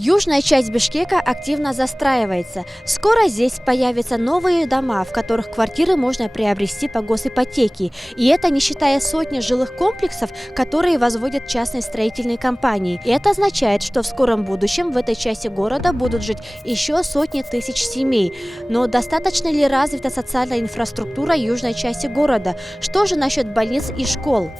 Южная часть Бишкека активно застраивается. Скоро здесь появятся новые дома, в которых квартиры можно приобрести по госипотеке. И это не считая сотни жилых комплексов, которые возводят частные строительные компании. И это означает, что в скором будущем в этой части города будут жить еще сотни тысяч семей. Но достаточно ли развита социальная инфраструктура южной части города? Что же насчет больниц и школ?